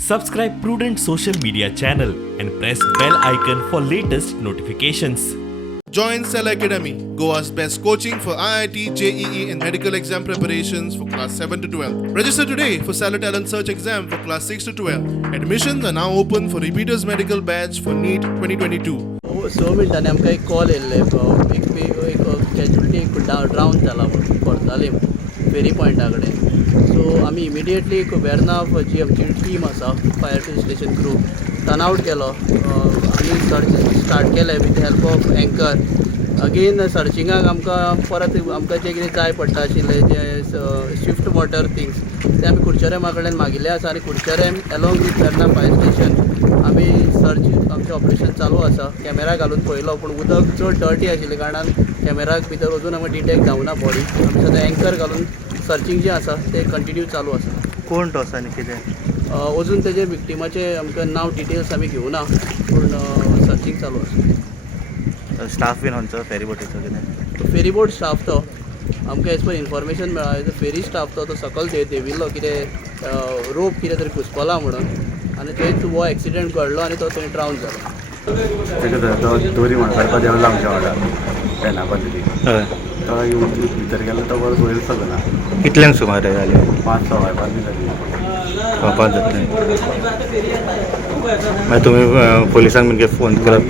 Subscribe Prudent Social Media channel and press bell icon for latest notifications. Join Cell Academy, Goa's best coaching for IIT, JEE and medical exam preparations for class 7 to 12. Register today for Cell Talent Search exam for class 6 to 12. Admissions are now open for repeaters medical batch for NEET 2022. 6 मिनटांनी आमकां एक call येयल्ले एक casualty एक ड्रावन जाला म्हणून कोर्तालीम फेरी पॉयंटा कडेन. So आमी immediately Verna जी आमची टीम आसा fire station crew turn out केलो आनी सर्च स्टार्ट केलें with help of anchor. Again सर्चिंगाक आमकां परत आमकां जें कितें जाय पडटा आशिल्लें जे स्विफ्ट मोटर थिंग्स ते आमी कुडचरेमा कडल्यान मागिल्ले आसा आनी Curchorem along with Verna fire station आमी सर्च आमचें ऑपरेशन चालू आसा. कॅमेरा घालून पळयलो पूण उदक चड डर्टी आशिल्ले कारणान कॅमेराक भितर वचून आमकां डिटेक्ट जावना बॉडी. आमी सद्या एंकर घालून सर्चिंग जें आसा तें कंटिन्यू चालू आसा. कोण तो आसा आनी कितें अजून तेजे विक्टिमाचे आमकां नांव डिटेल्स आमी घेवना पूण सर्चिंग चालू आसा. स्टाफ बीन खंयचो फेरीबोटीचो कितें फेरीबोट स्टाफ तो आमकां एज पर इन्फॉर्मेशन मेळ्ळा फेरी स्टाफ तो सकयल देंविल्लो कितें रोप कितें तरी घुसपला म्हणून आनी थंयच हो एक्सिडेंट घडलो आनी तो थंय ड्रावन जालो. तो दोरी म्हण काडपा देवलो आमच्या वाड्यार पेना पद्दती हय तो येवन भितर गेलो तो बरो वयर सरलो ना. कितल्यांक सुमार जाले 5-6 बी जाली. 5 जातले. मागीर तुमी पुलिसांक बीन फोन करप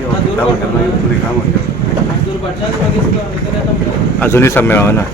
अजूनय मेळना.